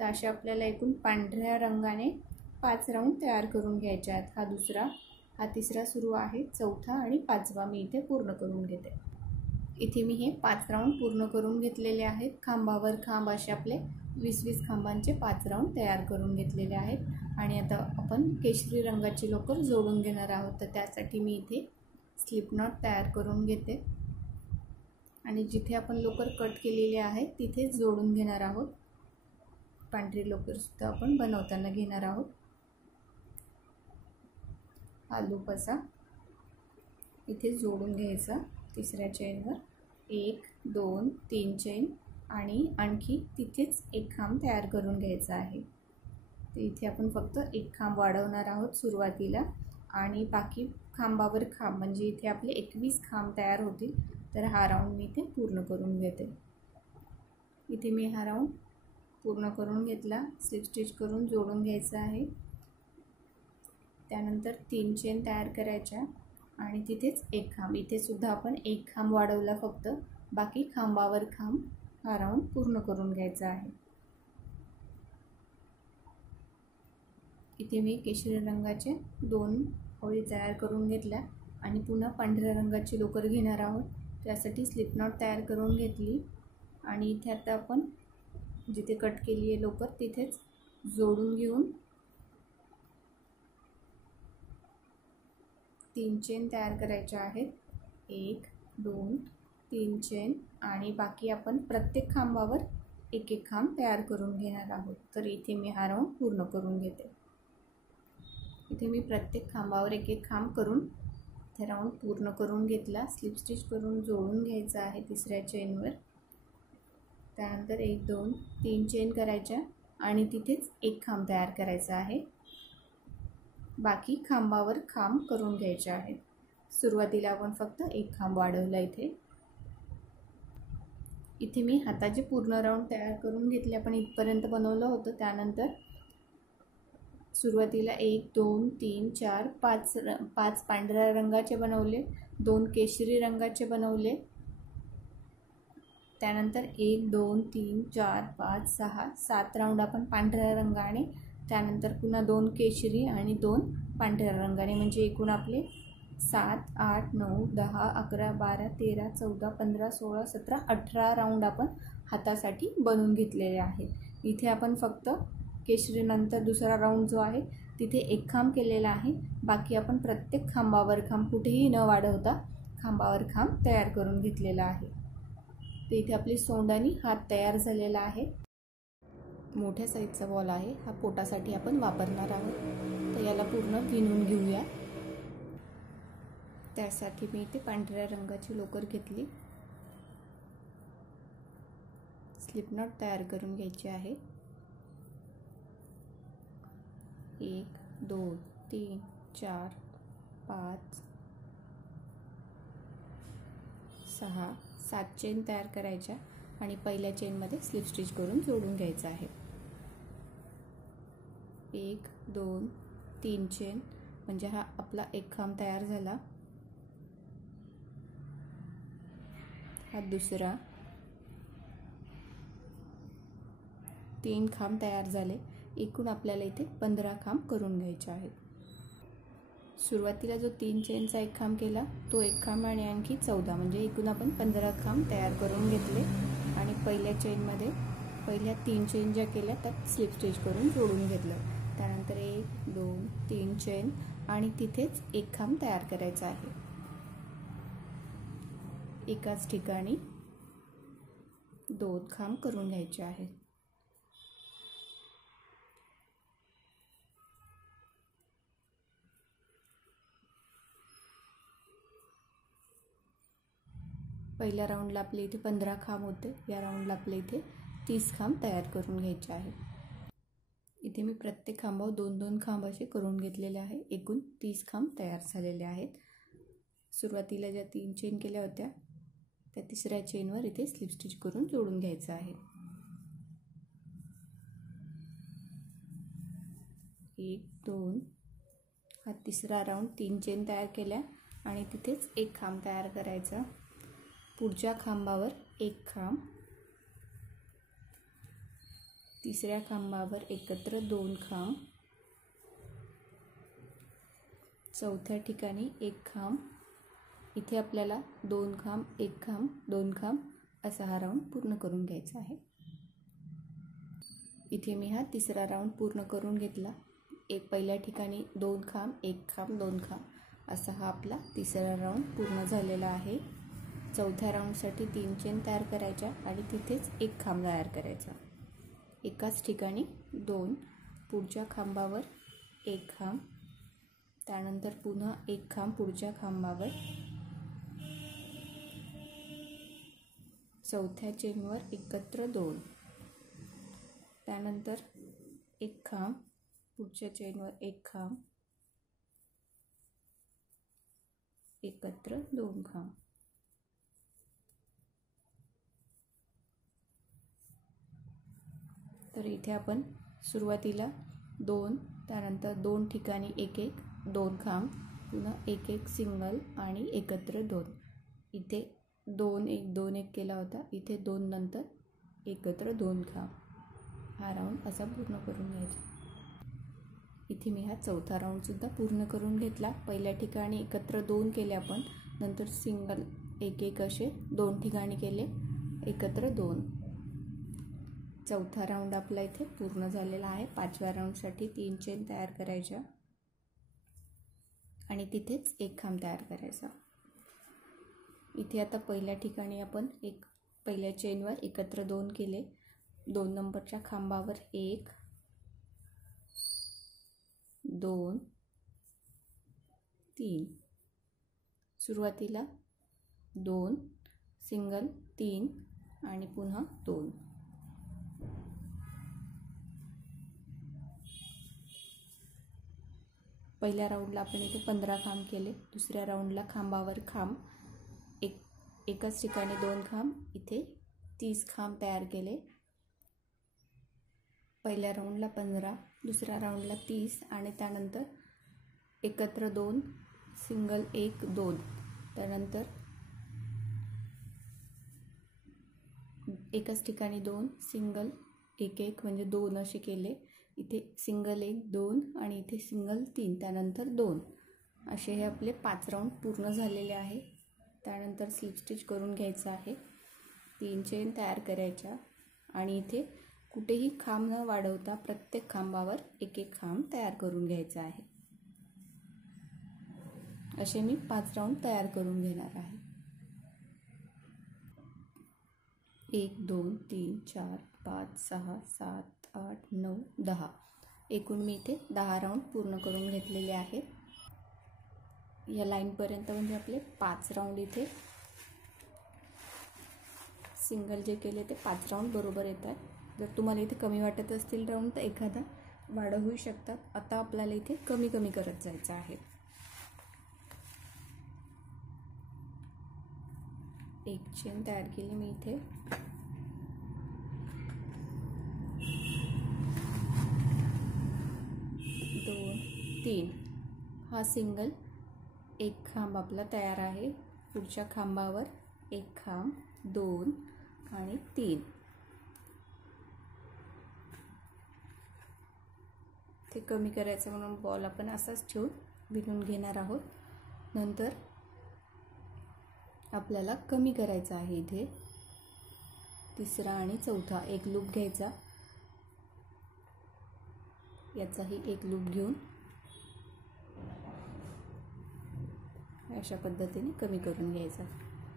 तर असे आपल्याला एकूण पांढऱ्या रंगाने 5 राऊंड तयार करून घ्यायचे आहेत. हा दुसरा, हा तिसरा सुरू आहे, चौथा आणि 5वा मी इथे पूर्ण करून घेते. इथे मी हे 5 राऊंड पूर्ण करून घेतलेले आहेत. खांबावर खांब असे आपले 20-20 खांबांचे 5 राऊंड तयार करून घेतलेले आहेत. आणि आता आपण केशरी रंगाची लोकर जोडून घेणार आहोत. तर त्यासाठी मी इथे स्लिप नॉट तयार करून घेते आणि जिथे आपण लोकर कट केलेली आहे तिथेच जोडून घेणार आहोत. पांढरी लोकरसुद्धा आपण बनवताना घेणार आहोत. हा लूप असा इथे जोडून घ्यायचा. तिसऱ्या चेनवर 1 2 3 चेन आणि आणखी तिथेच एक खांब तयार करून घ्यायचा आहे. तर इथे आपण फक्त एक खांब वाढवणार आहोत सुरुवातीला. आणि बाकी खांबावर खांब म्हणजे इथे आपले 21 खांब तयार होतील. तर हा राऊंड मी इथे पूर्ण करून घेते. इथे मी हा राऊंड पूर्ण करून घेतला. स्लिप स्टिच करून जोडून घ्यायचं आहे. त्यानंतर 3 चेन तयार करायच्या आणि तिथेच एक खांब, इथे सुद्धा आपण एक खांब वाढवला फक्त, बाकी खांबावर खांब हा राऊंड पूर्ण करून घ्यायचा आहे. इथे मी केशरी रंगाचे 2 ओळी तयार करून घेतल्या आणि पुन्हा पांढऱ्या रंगाची लोकर घेणार आहोत. त्यासाठी स्लिप नॉट तयार करून घेतली आणि इथे आता आपण जिथे कट केली आहे लोकर तिथेच जोडून घेऊन 3 चेन तयार करायच्या आहेत. 1 2 3 चेन आणि बाकी आपण प्रत्येक खांबावर एक एक खांब तयार करून घेणार आहोत. तर इथे मी हा राऊंड पूर्ण करून घेते. इथे मी प्रत्येक खांबावर एक एक खांब करून ते राऊंड पूर्ण करून घेतला. स्लिप स्टिच करून जोडून घ्यायचं आहे तिसऱ्या चेनवर. त्यानंतर 1 2 3 चेन करायच्या आणि तिथेच एक खांब तयार करायचा आहे. बाकी खांबावर खांब करून घ्यायचे आहेत. सुरुवातीला आपण फक्त एक खांब वाढवला. इथे मी हाताचे पूर्ण राऊंड तयार करून घेतले. आपण इथपर्यंत बनवलं होतं. त्यानंतर सुरुवातीला 1 2 3 4 5 पांढऱ्या रंगाचे बनवले, 2 केशरी रंगाचे बनवले. त्यानंतर 1 2 3 4 5 6 7 राऊंड आपण पांढऱ्या रंगाने, त्यानंतर पुन्हा 2 केशरी आणि 2 पांढऱ्या रंगाने, म्हणजे एकूण आपले 7 8 9 10 11 12 13 14 15 16 17 18 राऊंड आपण हातासाठी बनवून घेतलेले आहेत. इथे आपण फक्त केशरी नंतर दुसरा राऊंड जो आहे तिथे एक खांब केलेला आहे. बाकी आपण प्रत्येक खांबावर खांब कुठेही न वाढवता खांबावर खांब तयार करून घेतलेला आहे. तर इथे आपली सोंड आणि हात तयार झालेला आहे. मोठ्या साईजचा बॉल आहे हा, पोटासाठी आपण वापरणार आहोत. तर याला पूर्ण विणून घेऊया. त्यासाठी मी इथे पांढऱ्या रंगाची लोकर घेतली. स्लिप नॉट तयार करून घ्यायची आहे. 1 2 3 4 5 6 7 चेन तयार करायच्या आणि पहिल्या चेनमध्ये स्लिप स्टिच करून जोडून घ्यायचं आहे. 1 2 3 चेन म्हणजे हा आपला एक खांब तयार झाला. हा दुसरा, 3 खांब तयार झाले. एकूण आपल्याला इथे 15 खांब करून घ्यायचे आहेत. सुरुवातीला जो 3 चेनचा एक खांब केला तो एक खांब आणि आणखी 14 म्हणजे एकूण आपण 15 खांब तयार करून घेतले. आणि पहिल्या चेनमध्ये पहिल्या 3 चेन ज्या केल्या त्यात स्लिप स्टिच करून जोडून घेतलं. त्यानंतर 1 2 3 चेन आणि तिथेच एक खांब तयार करायचा आहे. एकाच ठिकाणी 2 खांब करून घ्यायचे आहेत. पहिल्या राऊंडला आपले इथे 15 खांब होते. या राऊंडला आपले इथे 30 खांब तयार करून घ्यायचे आहेत. इथे मी प्रत्येक खांबावर 2-2 खांब असे करून घेतलेले आहे. एकूण 30 खांब तयार झालेले आहेत. सुरुवातीला ज्या 3 चेन केल्या होत्या त्या तिसऱ्या चेनवर इथे स्लिप स्टिच करून जोडून घ्यायचं आहे. 1 2 हा तिसरा राऊंड 3 चेन तयार केल्या आणि तिथेच एक खांब तयार करायचा. पुढच्या खांबावर एक खांब, तिसऱ्या खांबावर एकत्र 2 खांब, चौथ्या ठिकाणी एक खांब. इथे आपल्याला 2 खांब 1 खांब 2 खांब असा हा राऊंड पूर्ण करून घ्यायचा आहे. इथे मी हा तिसरा राऊंड पूर्ण करून घेतला. पहिल्या ठिकाणी 2 खांब 1 खांब 2 खांब असा हा आपला तिसरा राऊंड पूर्ण झालेला आहे. चौथ्या राऊंडसाठी 3 चेन तयार करायच्या आणि तिथेच एक खांब तयार करायचा. एकाच ठिकाणी 2, पुढच्या खांबावर एक खांब, त्यानंतर पुन्हा एक खांब पुढच्या खांबावर, चौथ्या चेनवर एकत्र 2, त्यानंतर एक खांब पुढच्या चेनवर एक खांब, एकत्र 2 खांब. तर इथे आपण सुरुवातीला 2, त्यानंतर 2 ठिकाणी 1 1 2 खांब, पुन्हा 1 1 सिंगल आणि एकत्र 2. इथे 2 1 2 1 केला होता, इथे 2 नंतर एकत्र 2 खांब. हा राऊंड असा पूर्ण करून घ्यायचा. इथे मी हा चौथा राऊंडसुद्धा पूर्ण करून घेतला. पहिल्या ठिकाणी एकत्र 2 केले आपण, नंतर सिंगल 1 1 असे 2 ठिकाणी केले, एकत्र 2. चौथा राऊंड आपला इथे पूर्ण झालेला आहे. 5व्या राऊंडसाठी 3 चेन तयार करायच्या आणि तिथेच 1 खांब तयार करायचा. इथे आता पहिल्या ठिकाणी आपण पहिल्या चेनवर एकत्र 2 केले, 2 नंबरच्या खांबावर 1 2 3. सुरुवातीला 2 सिंगल 3 आणि पुन्हा 2. पहिल्या राऊंडला आपण इथे 15 खांब केले, दुसऱ्या राऊंडला खांबावर खांब, एकाच ठिकाणी 2 खांब, इथे 30 खांब तयार केले. पहिल्या राऊंडला 15, दुसऱ्या राऊंडला 30 आणि त्यानंतर एकत्र 2 सिंगल 1 2. त्यानंतर एकाच ठिकाणी 2 सिंगल 1 1 म्हणजे 2 असे केले. इथे सिंगल 1 2 आणि इथे सिंगल 3, त्यानंतर 2. असे हे आपले 5 राऊंड पूर्ण झालेले आहे. त्यानंतर स्लिप स्टिच करून घ्यायचं आहे. 3 चेन तयार करायच्या आणि इथे कुठेही खांब न वाढवता प्रत्येक खांबावर 1 1 खांब तयार करून घ्यायचा आहे. असे मी 5 राऊंड तयार करून घेणार आहे. 1 2 3 4 5 6 7 8 9 10. एकूण मी इथे 10 राऊंड पूर्ण करून घेतलेले आहेत. या लाईनपर्यंत म्हणजे आपले 5 राऊंड इथे सिंगल जे केले ते 5 राऊंड बरोबर येतात. जर तुम्हाला इथे कमी वाटत असतील राऊंड तर एखादा वाढवू शकतात. आता आपल्याला इथे कमी कमी करत जायचं आहे. एक चेन तयार केली मी इथे. दोन 3. हा सिंगल 1 खांब आपला तयार आहे. पुढच्या खांबावर 1 खांब 2 आणि 3. ते कमी करायचं म्हणून बॉल आपण असाच ठेवून विणून घेणार आहोत. नंतर आपल्याला कमी करायचं आहे. इथे तिसरा आणि चौथा एक लूप घ्यायचा. याचाही एक लूप घेऊन अशा पद्धतीने कमी करून घ्यायचा.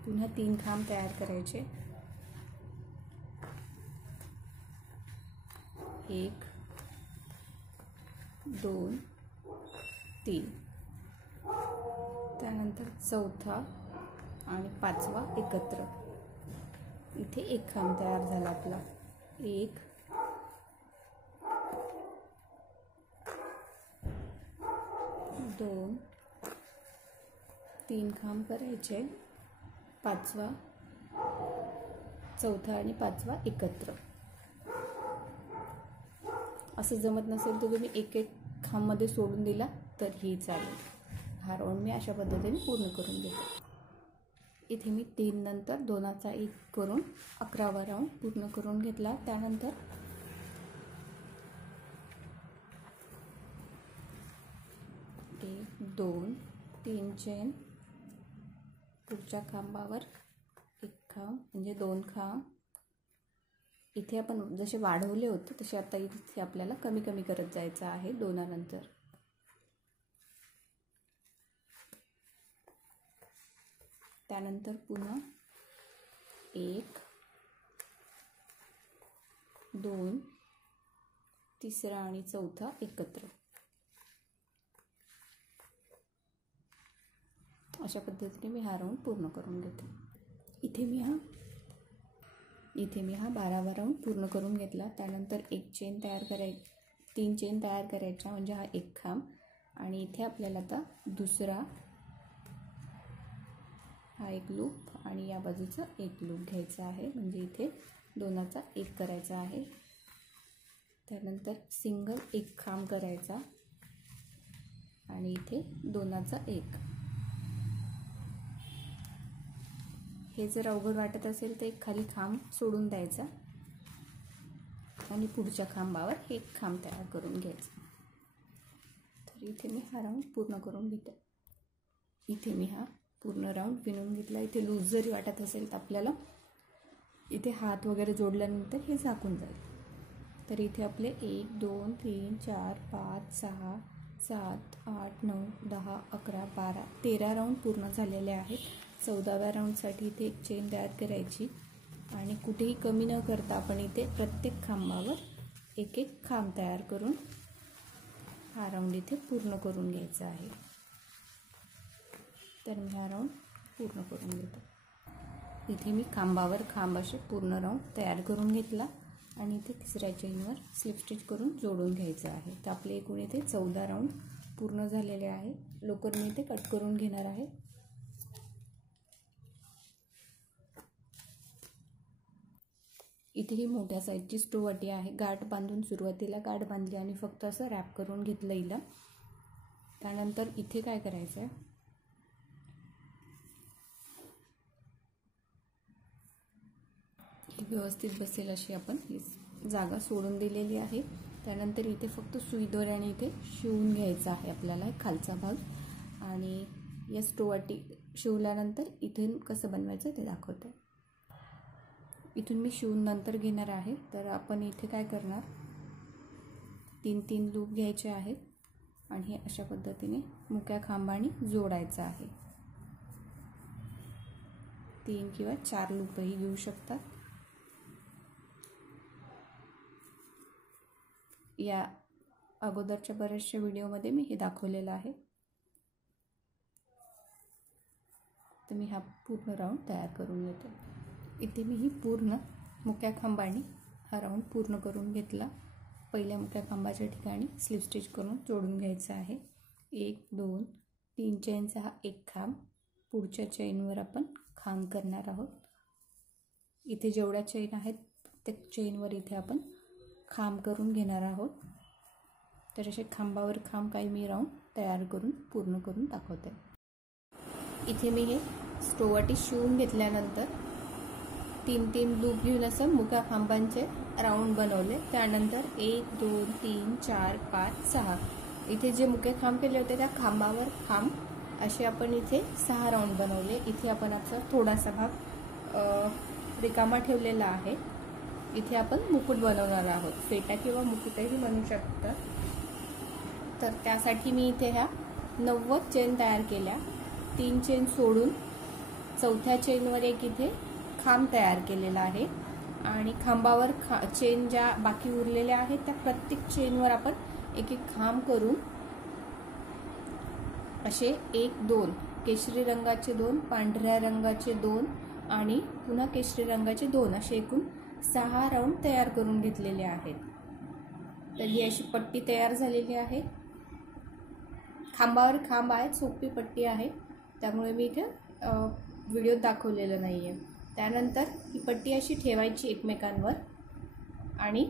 पुन्हा 3 खांब तयार करायचे. 1 2 3. त्यानंतर चौथा आणि 5वा एकत्र. इथे 1 खांब तयार झाला आपला. 1 2 3 खांब करायचे. 5वा चौथा आणि 5वा एकत्र. असं जमत नसेल तर तुम्ही 1 1 खांब मध्ये सोडून दिला तर ही चालेल. हा राऊंड मी अशा पद्धतीने पूर्ण करून घेते. इथे मी 3 नंतर 2चा 1 करून 11वा राऊंड पूर्ण करून घेतला. त्यानंतर 1 2 3 चेन, पुढच्या खांबावर 1 खांब म्हणजे 2 खांब. इथे आपण जसे वाढवले होते तसे आता इथे आपल्याला कमी कमी करत जायचं आहे 2 नंतर. त्यानंतर पुन्हा 1 2 तिसरा आणि चौथा एकत्र. अशा पद्धतीने मी हा राऊंड पूर्ण करून घेते. इथे मी हा 12वा राऊंड पूर्ण करून घेतला. त्यानंतर 1 चेन तयार 3 चेन तयार करायच्या म्हणजे हा 1 खांब. आणि इथे आपल्याला आता दुसरा हा एक लूप आणि या बाजूचा एक लूप घ्यायचा आहे, म्हणजे इथे दोनाचा एक करायचा आहे. त्यानंतर सिंगल एक खांब करायचा आणि इथे दोनाचा एक. हे जर अवघड वाटत असेल तर एक खाली खांब सोडून द्यायचा आणि पुढच्या खांबावर एक खांब तयार करून घ्यायचा. तर इथे मी हा राऊंड पूर्ण करून घेते. इथे मी हा पूर्ण राऊंड विणून घेतला. इथे लूज जरी वाटत असेल तर आपल्याला इथे हात वगैरे जोडल्यानंतर हे झाकून जाईल. तर इथे आपले 1 2 3 4 5 6 7 8 9 10 11 12 13 राऊंड पूर्ण झालेले आहेत. 14व्या राऊंडसाठी इथे एक चेन तयार करायची आणि कुठेही कमी न करता आपण इथे प्रत्येक खांबावर एक एक खांब तयार करून हा राऊंड इथे पूर्ण करून घ्यायचा आहे. तर मी हा राऊंड पूर्ण करून घेतो. इथे मी खांबावर खांब असे पूर्ण राऊंड तयार करून घेतला आणि इथे तिसऱ्या चेनवर स्लिप स्टिच करून जोडून घ्यायचं आहे. तर आपले एकूण इथे 14 राऊंड पूर्ण झालेले आहे. लोकर मी इथे कट करून घेणार आहे. इथे ही मोठ्या साईजची स्टोवाटी आहे. गाठ बांधून सुरुवातीला गाठ बांधली आणि फक्त असं रॅप करून घेतलं हिला. त्यानंतर इथे काय करायचं आहे, व्यवस्थित बसेल अशी आपण ही जागा सोडून दिलेली आहे. त्यानंतर इथे फक्त सुई दोऱ्याने इथे शिवून घ्यायचा आहे आपल्याला खालचा भाग. आणि या स्टोवाटी शिवल्यानंतर इथे कसं बनवायचं ते दाखवते. इथून मी शिवून नंतर घेणार आहे. तर आपण इथे काय करणार, 3 लूप घ्यायचे आहेत आणि हे अशा पद्धतीने मुक्या खांबाने जोडायचं आहे. 3 किंवा 4 लूपही घेऊ शकतात. या अगोदरच्या बऱ्याचशा व्हिडिओमध्ये मी हे दाखवलेलं आहे. तर मी हा पूर्ण राऊंड तयार करून घेतो. इथे मी ही पूर्ण मुक्या खांबाने हा राऊंड पूर्ण करून घेतला. पहिल्या मुक्या खांबाच्या ठिकाणी स्लिप स्टिच करून जोडून घ्यायचं आहे. 1 2 3 चेनचा हा एक खांब, पुढच्या चेनवर आपण खांब करणार आहोत. इथे जेवढ्या चेन आहेत प्रत्येक चेनवर इथे आपण खांब करून घेणार आहोत. तर असे खांबावर खांब काही मी राऊंड तयार करून पूर्ण करून दाखवते. इथे मी हे स्टोवाटी शिवून घेतल्यानंतर 3 लूप घेऊन असं मुक्या खांबांचे राऊंड बनवले. त्यानंतर 1 2 3 4 5 6 इथे जे मुके खांब केले होते त्या खांबावर खांब असे आपण इथे 6 राऊंड बनवले. इथे आपण आता थोडासा भाग रिकामा ठेवलेला आहे. इथे आपण मुकुट बनवणार आहोत. फेटा किंवा मुकुटही बनवू शकतात. तर त्यासाठी मी इथे ह्या 90 चेन तयार केल्या. 3 चेन सोडून चौथ्या चेनवर एक इथे खांब तयार केलेला आहे आणि खांबावर चेन ज्या बाकी उरलेल्या आहेत त्या प्रत्येक चेनवर आपण एक एक खांब करून असे 1 2 केशरी रंगाचे 2, पांढऱ्या रंगाचे 2 आणि पुन्हा केशरी रंगाचे 2 असे एकूण 6 राऊंड तयार करून घेतलेले आहेत. तर ही अशी पट्टी तयार झालेली आहे. खांबावर खांब आहेत, सोपी पट्टी आहे, त्यामुळे मी इथे व्हिडिओत दाखवलेलं नाही आहे. त्यानंतर ही पट्टी अशी ठेवायची एकमेकांवर आणि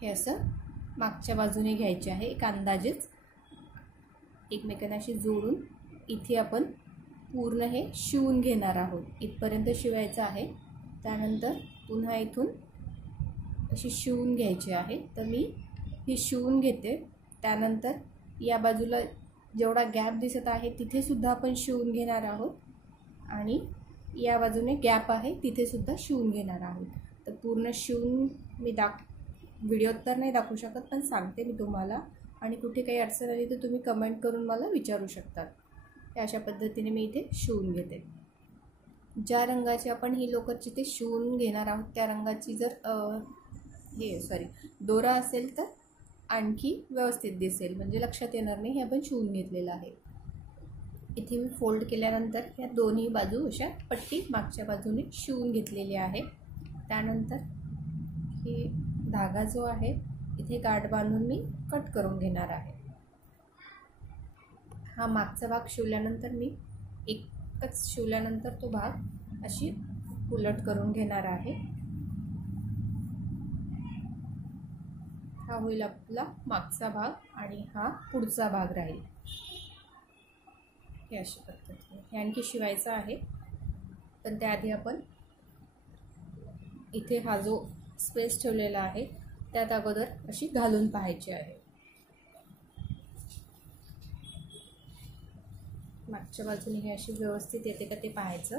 हे असं मागच्या बाजूने घ्यायचे आहे. एक अंदाजेच एकमेकांना अशी जोडून इथे आपण पूर्ण हे शिवून घेणार आहोत. इथपर्यंत शिवायचं आहे. त्यानंतर पुन्हा इथून अशी शिवून घ्यायची आहे. तर मी ही शिवून घेते. त्यानंतर या बाजूला जेवढा गॅप दिसत आहे तिथे सुद्धा आपण शिवून घेणार आहोत आणि या बाजूने गॅप आहे तिथे सुद्धा शिवून घेणार आहोत. तर पूर्ण शिवून मी व्हिडिओत तर नाही दाखवू शकत, पण सांगते मी तुम्हाला. आणि कुठे काही अडचण आली तर तुम्ही कमेंट करून मला विचारू शकतात. अशा पद्धतीने मी इथे शिवून घेते. ज्या रंगाची आपण ही लोकरची ते शिवून घेणार आहोत त्या रंगाची जर दोरा असेल तर आणखी व्यवस्थित दिसेल, म्हणजे लक्षात येणार नाही हे आपण शिवून घेतलेलं आहे. इथे मी फोल्ड केल्यानंतर या दोन्ही बाजू अशा पट्टी मागच्या बाजूने शिवून घेतलेली आहे. त्यानंतर हे धागा जो आहे इथे गाठ बांधून मी कट करून घेणार आहे. हा मागचा भाग शिवल्यानंतर मी एकच शिवल्यानंतर तो भाग अशी उलट करून घेणार आहे. हा होईल आपला मागचा भाग आणि हा पुढचा भाग राहील. हे अशा पद्धतीने हे आणखी शिवायचं आहे, पण त्याआधी आपण इथे हा जो स्पेस ठेवलेला आहे त्यात अगोदर अशी घालून पाहायची आहे. मागच्या बाजूने हे अशी व्यवस्थित येते का ते पाहायचं,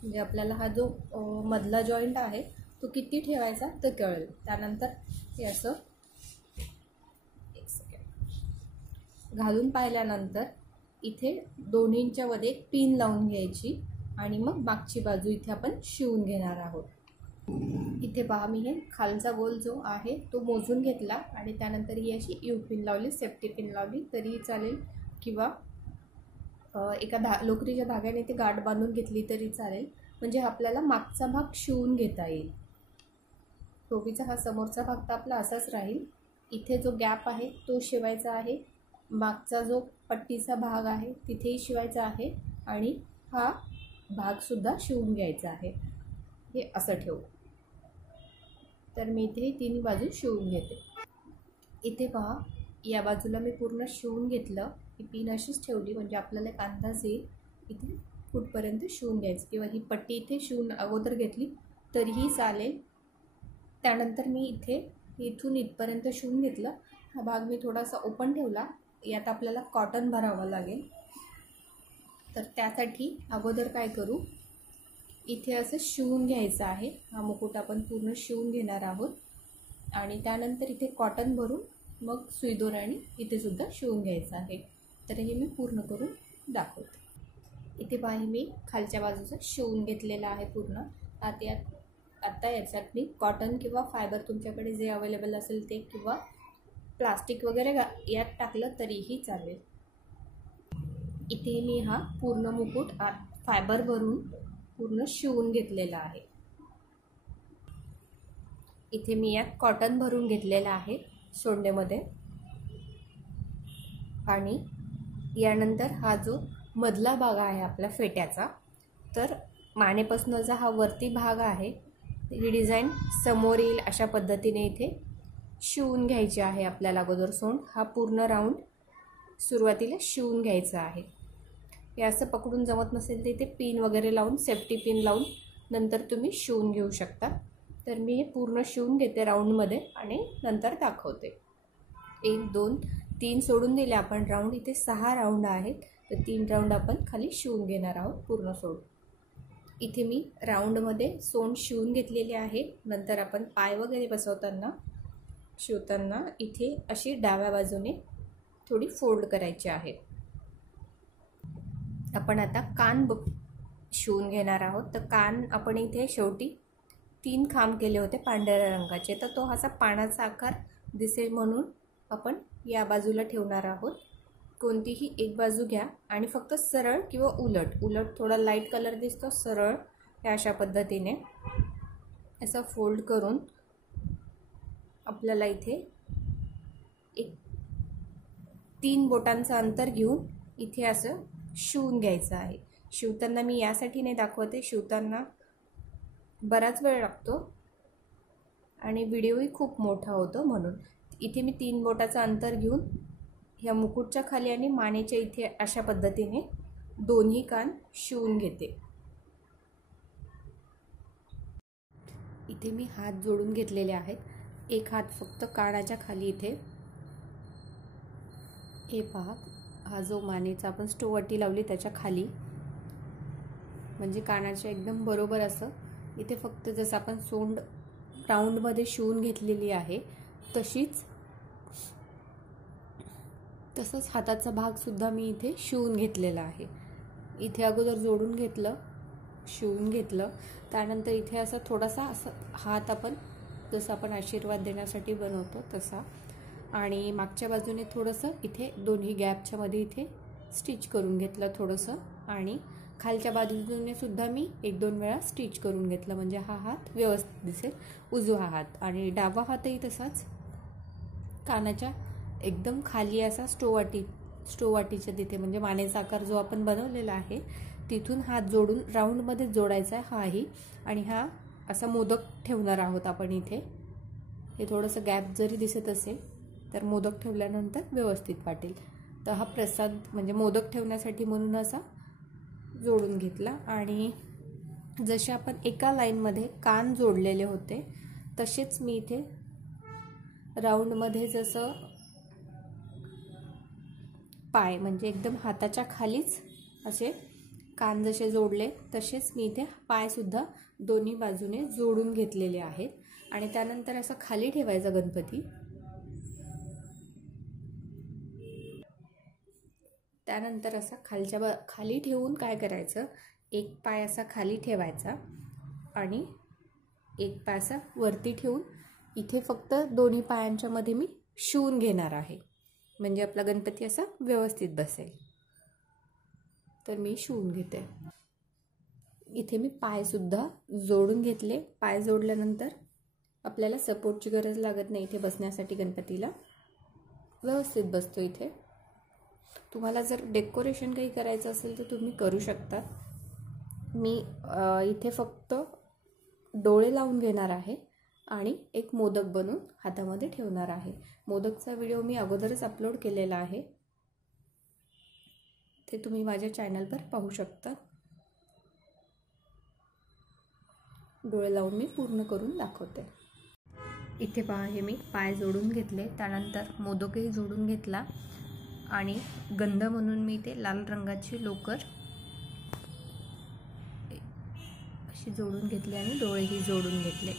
म्हणजे आपल्याला हा जो मधला जॉईंट आहे तो किती ठेवायचा ते कळेल. त्यानंतर हे असं एक सेकंड घालून पाहिल्यानंतर इथे दोन्हींच्या मध्ये एक पिन लावून घ्यायची आणि मग मागची बाजू इथे आपण शिवून घेणार आहोत. इथे पहा मी हे खालचा गोल जो आहे तो मोजून घेतला आणि त्यानंतर ही अशी यू पिन लावली, सेफ्टी पिन लावली तरीही चालेल, किंवा एका लोकरीच्या धाग्याने ते गाठ बांधून घेतली तरी चालेल, म्हणजे आपल्याला मागचा भाग शिवून घेता येईल. टोपीचा हा समोरचा भाग तर आपला असाच राहील. इथे जो गॅप आहे तो शिवायचा आहे, मागचा जो पट्टीचा भाग आहे तिथेही शिवायचा आहे आणि हा भागसुद्धा शिवून घ्यायचा आहे. हे असं ठेवू. तर मी इथे तिन्ही बाजू शिवून घेते. इथे पहा या बाजूला मी पूर्ण शिवून घेतलं. ही पिन अशीच ठेवली म्हणजे आपल्याला एक अंदाज येईल इथे कुठपर्यंत शिवून घ्यायचं, किंवा ही पट्टी इथे शिवून अगोदर घेतली तरीही चालेल. त्यानंतर मी इथून इथपर्यंत शिवून घेतलं. हा भाग मी थोडासा ओपन ठेवला. यात आपल्याला कॉटन भरावं लागेल. तर त्यासाठी अगोदर काय करू, इथे असं शिवून घ्यायचं आहे. हा मुकुट आपण पूर्ण शिवून घेणार आहोत आणि त्यानंतर इथे कॉटन भरून मग सुई दोऱ्याने इथे सुद्धा शिवून घ्यायचं आहे. तर हे मी पूर्ण करून दाखवते. इथे पहा मी खालच्या बाजूचं शिवून घेतलेलं आहे पूर्ण. आता याच्यात मी कॉटन किंवा फायबर तुमच्याकडे जे अवेलेबल असेल ते, किंवा प्लास्टिक वगैरे यात टाकलं तरीही चालेल. इथे मी हा पूर्ण मुकुट फायबर भरून पूर्ण शिवून घेतलेला आहे. इथे मी यात कॉटन भरून घेतलेला आहे सोंडेमध्ये. आणि यानंतर हा जो मधला भाग आहे आपला फेट्याचा, तर मानेपासूनचा हा वरती भाग आहे, ही डिझाईन समोर येईल अशा पद्धतीने इथे शिवून घ्यायची आहे आपल्याला. अगोदर सोंड हा पूर्ण राऊंड सुरुवातीला शिवून घ्यायचा आहे. हे असं पकडून जमत नसेल तर इथे पिन वगैरे लावून, सेफ्टी पिन लावून नंतर तुम्ही शिवून घेऊ शकता. तर मी हे पूर्ण शिवून घेते राऊंडमध्ये आणि नंतर दाखवते. 1 2 3 सोडून दिले आपण राऊंड. इथे 6 राऊंड आहेत, तर 3 राऊंड आपण खाली शिवून घेणार आहोत पूर्ण सोडून. इथे मी राऊंडमध्ये सोंड शिवून घेतलेले आहे. नंतर आपण पाय वगैरे बसवताना शिवताना इथे अशी डाव्या बाजूने थोडी फोल्ड करायची आहे. आपण आता कान शिवून घेणार आहोत. तर कान आपण इथे शेवटी 3 खांब केले होते पांढऱ्या रंगाचे, तर तो असा पानाचा आकार दिसेल म्हणून आपण या बाजूला ठेवणार आहोत. कोणतीही एक बाजू घ्या आणि फक्त सरळ किंवा उलट थोडा लाईट कलर दिसतो, सरळ या अशा पद्धतीने असं फोल्ड करून आपल्याला इथे एक 3 बोटांचं अंतर घेऊन इथे असं शिवून घ्यायचं आहे. शिवताना मी यासाठी नाही दाखवते, शिवताना बराच वेळ लागतो आणि व्हिडिओही खूप मोठा होतो म्हणून. इथे मी 3 बोटाचं अंतर घेऊन ह्या मुकुटच्या खाली आणि मानेच्या इथे अशा पद्धतीने दोन्ही कान शिवून घेते. इथे मी हात जोडून घेतलेले आहेत. एक हात फक्त कानाच्या खाली इथे. हे पहा, हा जो मानेचा आपण स्टोवटी लावली त्याच्या खाली, म्हणजे कानाच्या एकदम बरोबर असं इथे फक्त जसं आपण सोंड राऊंडमध्ये शिवून घेतलेली आहे तसंच हाताचा भागसुद्धा मी इथे शिवून घेतलेला आहे. इथे अगोदर जोडून घेतलं, शिवून घेतलं. त्यानंतर इथे असं थोडासा असं हात आपण जसं आपण आशीर्वाद देण्यासाठी बनवतो तसा, आणि मागच्या बाजूने थोडंसं इथे दोन्ही गॅपच्या मध्ये इथे स्टिच करून घेतलं थोडंसं, आणि खालच्या बाजूने सुद्धा मी 1-2 वेळा स्टिच करून घेतलं, म्हणजे हा हात व्यवस्थित दिसेल. उजवा हात आणि डावा हातही तसाच कानाच्या एकदम खाली असा स्टोवाटीच्या तिथे म्हणजे मानेचा आकार जो आपण बनवलेला आहे तिथून हात जोडून राऊंडमध्ये जोडायचा आहे हाही. आणि हा असा मोदक ठेवणार आहोत आपण इथे. हे थोडंसं गॅप जरी दिसत असेल तर मोदक ठेवल्यानंतर व्यवस्थित वाटेल. तर हा प्रसाद म्हणजे मोदक ठेवण्यासाठी म्हणून असा जोडून घेतला. आणि जसे आपण एका लाईनमध्ये कान जोडलेले होते तसेच मी इथे राऊंडमध्ये जसं पाय म्हणजे एकदम हाताच्या खालीच असे कान जसे जोडले तसेच मी इथे पायसुद्धा दोन्ही बाजूने जोडून घेतलेले आहेत. आणि त्यानंतर असं खाली ठेवायचा गणपती. त्यानंतर असा खाली ठेवून काय करायचं, एक पाय असा खाली ठेवायचा आणि एक पाय असा वरती ठेवून इथे फक्त दोन्ही पायांच्या मध्ये मी शिवून घेणार आहे म्हणजे आपला गणपती असा व्यवस्थित बसेल. तर मी शिवून घेते. इथे मी पायसुद्धा जोडून घेतले. पाय जोडल्यानंतर आपल्याला सपोर्टची गरज लागत नाही इथे बसण्यासाठी. गणपतीला व्यवस्थित बसतो इथे. तुम्हाला जर डेकोरेशन काही करायचं असेल तर तुम्ही करू शकता. मी इथे फक्त डोळे लावून घेणार आहे आणि एक मोदक बनवून हातामध्ये ठेवणार आहे. मोदकचा व्हिडिओ मी अगोदरच अपलोड केलेला आहे, ते तुम्ही माझ्या चॅनलवर पाहू शकता. डोळे लावून मी पूर्ण करून दाखवते. इथे पहा, हे मी पाय जोडून घेतले, त्यानंतर मोदकही जोडून घेतला आणि गंध म्हणून मी इथे लाल रंगाची लोकर अशी जोडून घेतली आणि डोळेही जोडून घेतले.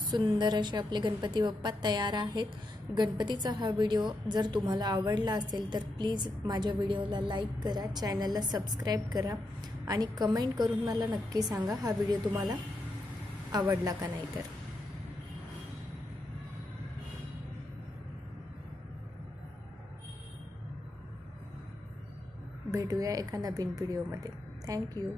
सुंदर असे आपले गणपती बाप्पा तयार आहेत. गणपतीचा हा व्हिडिओ जर तुम्हाला आवडला असेल तर प्लीज माझ्या व्हिडिओला लाईक करा, चॅनलला सबस्क्राईब करा आणि कमेंट करून मला नक्की सांगा हा व्हिडिओ तुम्हाला आवडला का नाही. तर भेटूया एका नवीन व्हिडिओमध्ये. थँक्यू.